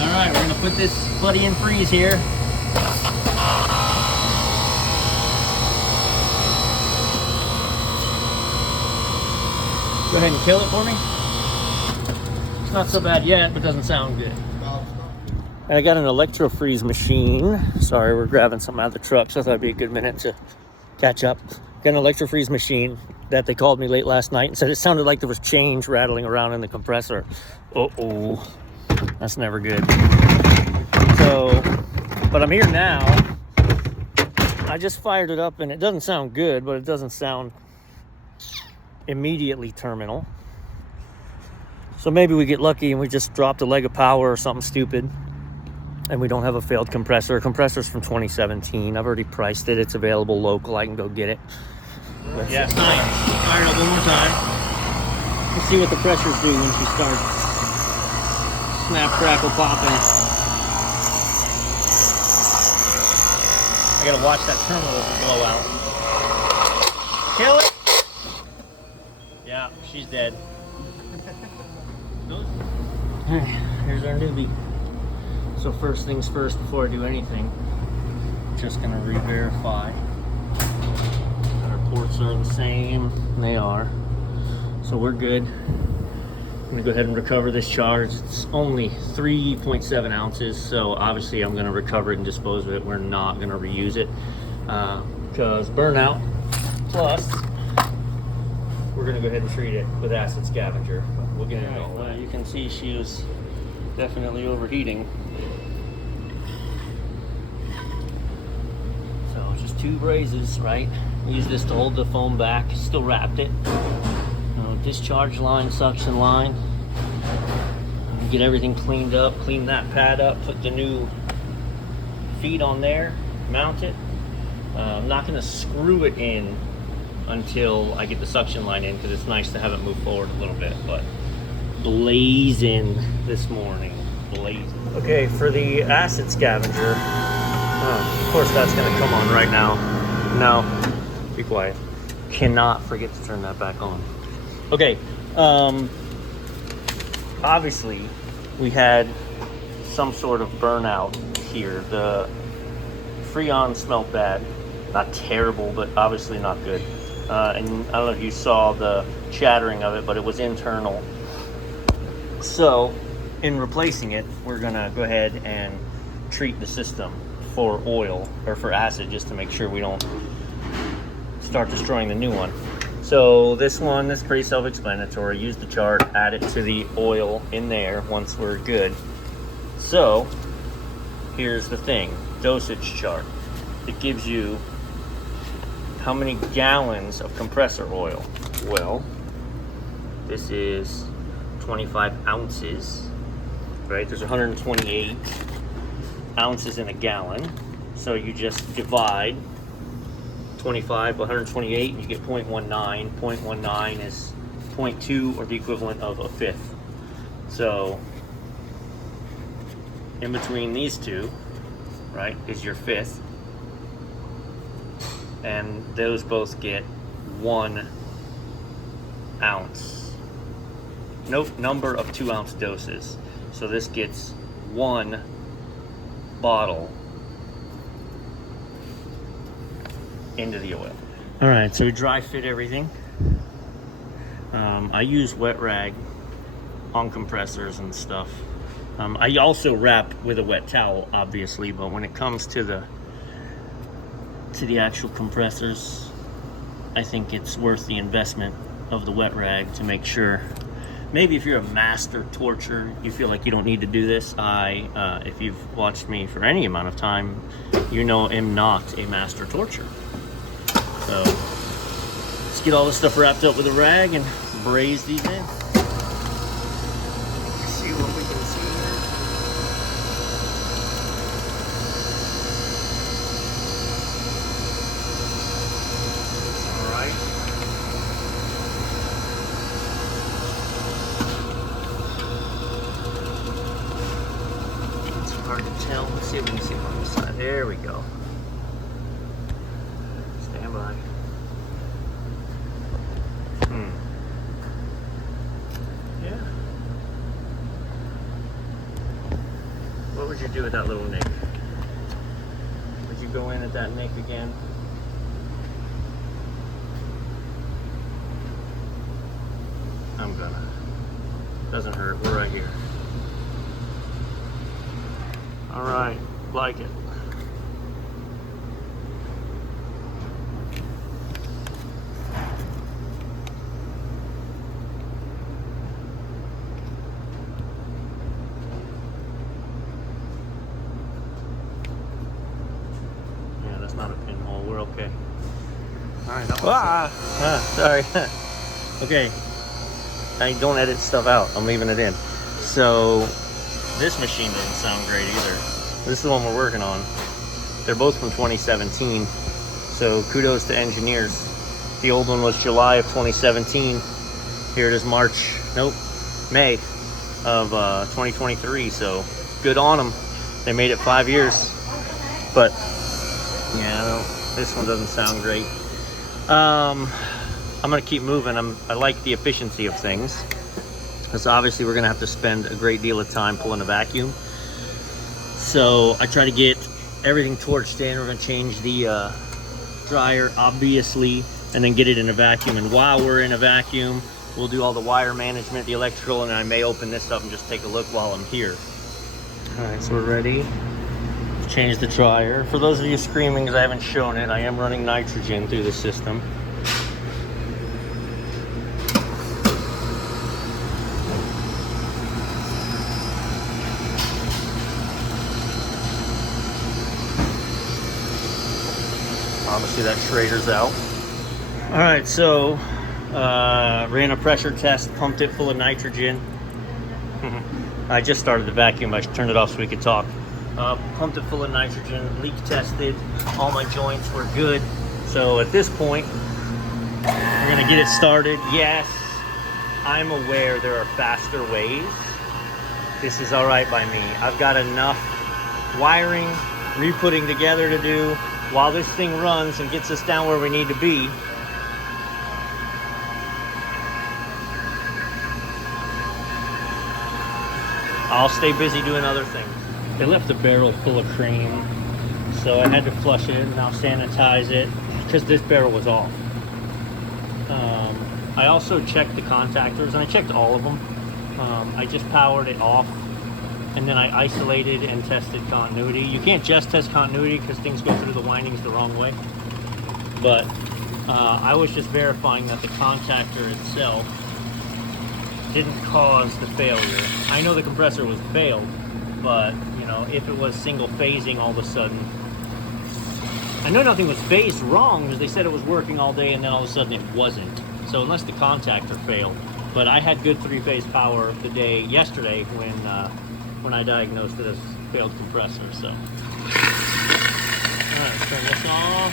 Alright, we're gonna put this buddy in freeze here. Go ahead and kill it for me. It's not so bad yet, but doesn't sound good. And I got an Electro freeze machine. Sorry, we're grabbing something out of the truck, so I thought it'd be a good minute to catch up. Got an Electro freeze machine that they called me late last night and said it sounded like there was change rattling around in the compressor. Uh-oh, that's never good. So, but I'm here now. I just fired it up and it doesn't sound good, but it doesn't sound immediately terminal. So maybe we get lucky and we just dropped a leg of power or something stupid and we don't have a failed compressor. Compressor's from 2017. I've already priced it. It's available local. I can go get it. But yeah, science. Fire it up one more time. Let's see what the pressures do when she starts. Snap, crackle, popping. I gotta watch that terminal blow out. Kill it! Yeah, she's dead. Here's our newbie. So first things first, before I do anything, just gonna re-verify that our ports are the same. They are. So we're good. I'm gonna go ahead and recover this charge. It's only 3.7 ounces, so obviously I'm gonna recover it and dispose of it. We're not gonna reuse it because burnout. Plus, we're gonna go ahead and treat it with acid scavenger. We'll get into all that. You can see she was definitely overheating. So just 2 brazes, right? Use this to hold the foam back. Still wrapped it. Discharge line, suction line. Get everything cleaned up, clean that pad up, put the new feet on there, mount it. I'm not gonna screw it in until I get the suction line in because it's nice to have it move forward a little bit, but blazing this morning, blazing. Okay, for the acid scavenger, of course that's gonna come on right now. No, be quiet. Cannot forget to turn that back on. Okay, obviously we had some sort of burnout here. The Freon smelled bad. Not terrible, but obviously not good. And I don't know if you saw the chattering of it, but it was internal. So in replacing it, we're gonna go ahead and treat the system for oil or for acid just to make sure we don't start destroying the new one. So this one is pretty self-explanatory. Use the chart, add it to the oil in there once we're good. So here's the thing, dosage chart. It gives you how many gallons of compressor oil. Well, this is 25 ounces, right? There's 128 ounces in a gallon. So you just divide 25 by 128 and you get 0.19. 0.19 is 0.2 or the equivalent of a fifth. So in between these two, right, is your fifth. And those both get 1 ounce. Note number of 2 ounce doses. So this gets 1 bottle into the oil. All right, so we dry fit everything. I use wet rag on compressors and stuff. I also wrap with a wet towel, obviously, but when it comes to the actual compressors, I think it's worth the investment of the wet rag to make sure. Maybe if you're a master torcher, you feel like you don't need to do this. If you've watched me for any amount of time, you know I'm not a master torcher. So let's get all this stuff wrapped up with a rag and braze these in. See what we can see here. All right. It's hard to tell. Let's see if we can see it on this side. There we go. Stand by. Yeah. would you do with that little nick? Would you go in at that nick again? I'm gonna. Doesn't hurt, we're right here. All right, like it. Yeah, that's not a pinhole, we're okay. All right, sorry. Okay. I don't edit stuff out. I'm leaving it in. So this machine doesn't sound great either. This is the one we're working on. They're both from 2017. So kudos to engineers. The old one was July of 2017. Here it is May of 2023. So good on them. They made it 5 years. But yeah, this one doesn't sound great. I'm gonna keep moving. I like the efficiency of things. Because obviously we're gonna have to spend a great deal of time pulling a vacuum. So I try to get everything torched in. We're gonna change the dryer, obviously, and then get it in a vacuum. And while we're in a vacuum, we'll do all the wire management, the electrical, and I may open this up and just take a look while I'm here. All right, so we're ready to change the dryer. For those of you screaming because I haven't shown it, I am running nitrogen through the system. Obviously that Schrader's out. All right, so ran a pressure test, pumped it full of nitrogen. I just started the vacuum, I turned it off so we could talk. Pumped it full of nitrogen, leak tested, all my joints were good. So at this point, we're gonna get it started. Yes, I'm aware there are faster ways. This is all right by me. I've got enough wiring, re-putting together to do. While this thing runs and gets us down where we need to be, I'll stay busy doing other things. They left the barrel full of cream, so I had to flush it and now sanitize it because this barrel was off. I also checked the contactors, and I checked all of them. I just powered it off, and then I isolated and tested continuity. You can't just test continuity because things go through the windings the wrong way. But I was just verifying that the contactor itself didn't cause the failure. I know the compressor was failed, but you know, if it was single phasing all of a sudden, I know nothing was phased wrong because they said it was working all day and then all of a sudden it wasn't. So unless the contactor failed, but I had good 3-phase power the day yesterday when I diagnosed it as failed compressor. So, all right, let's turn this off.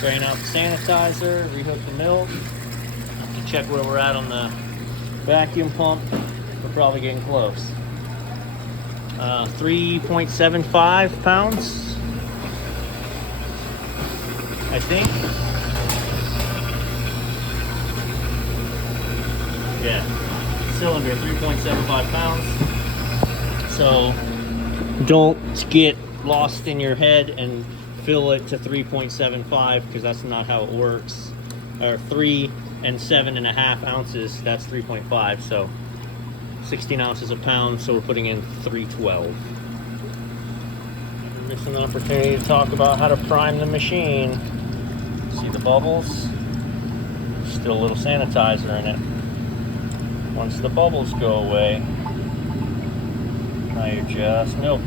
Drain out the sanitizer, rehook the milk. Have to check where we're at on the vacuum pump. We're probably getting close. 3.75 pounds, I think. Yeah, cylinder, 3.75 pounds. So don't get lost in your head and fill it to 3.75 because that's not how it works. Or 3 and 7.5 ounces, that's 3.5. So 16 ounces a pound, so we're putting in 312. Missing an opportunity to talk about how to prime the machine. See the bubbles? Still a little sanitizer in it. Once the bubbles go away, now you're just milk.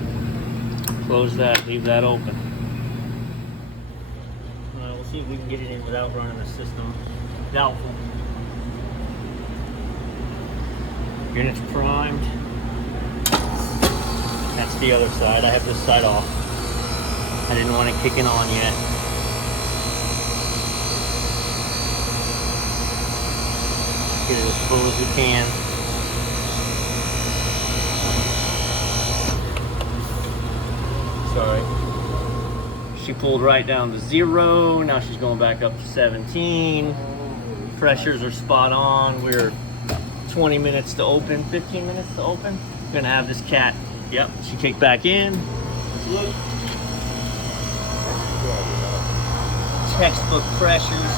Close that, leave that open. We'll see if we can get it in without running the system. Doubtful. Unit's primed. That's the other side. I have this side off. I didn't want it kicking on yet. Get it as full as we can. Sorry. She pulled right down to 0. Now she's going back up to 17. Pressures are spot on. We're 20 minutes to open, 15 minutes to open. We're gonna have this cat Yep, she kicked back in. Look. Textbook pressures.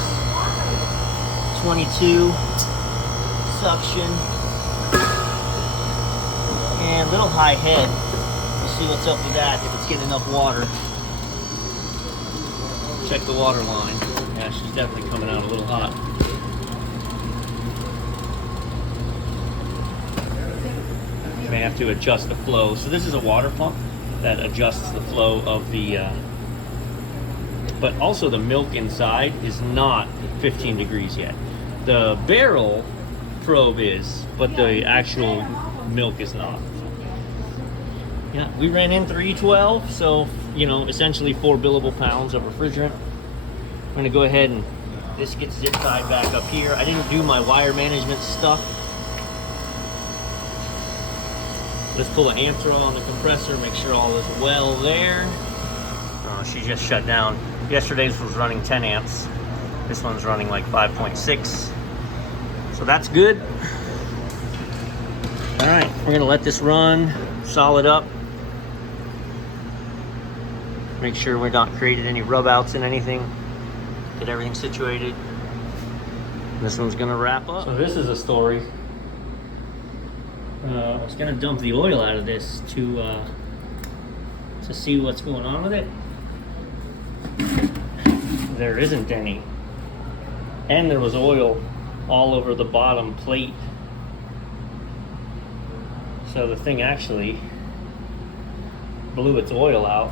22. Suction. And little high head. We'll see what's up with that, if it's getting enough water. Check the water line. Yeah, she's definitely coming out a little hot. May have to adjust the flow. So this is a water pump that adjusts the flow of the, but also the milk inside is not 15 degrees yet. The barrel probe is, but the actual milk is not. Yeah, we ran in 312, so, you know, essentially 4 billable pounds of refrigerant. I'm gonna go ahead and this gets zip tied back up here. I didn't do my wire management stuff. Let's pull an Anthro on the compressor, make sure all is well there. She just shut down. Yesterday's was running 10 amps. This one's running like 5.6. So that's good. All right, we're gonna let this run, solid up. Make sure we're not creating any rub outs in anything. Get everything situated. This one's gonna wrap up. So this is a story. I was gonna dump the oil out of this to see what's going on with it. There isn't any. And there was oil all over the bottom plate. So the thing actually blew its oil out.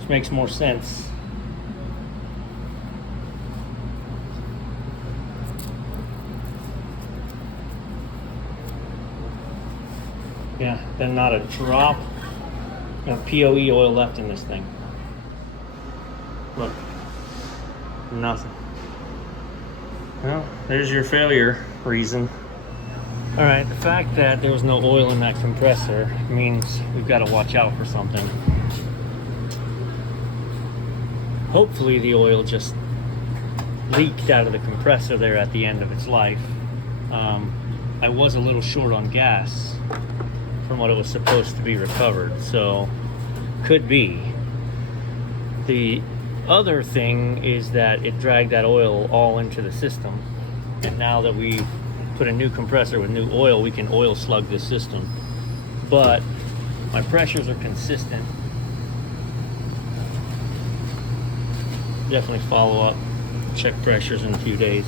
Which makes more sense. Yeah, then not a drop of POE oil left in this thing. Look, nothing. Well, there's your failure reason. All right, the fact that there was no oil in that compressor means we've got to watch out for something. Hopefully the oil just leaked out of the compressor there at the end of its life. I was a little short on gas from what it was supposed to be recovered, so could be. The other thing is that it dragged that oil all into the system, and now that we put a new compressor with new oil, we can oil slug this system. But my pressures are consistent. Definitely follow up, check pressures in a few days.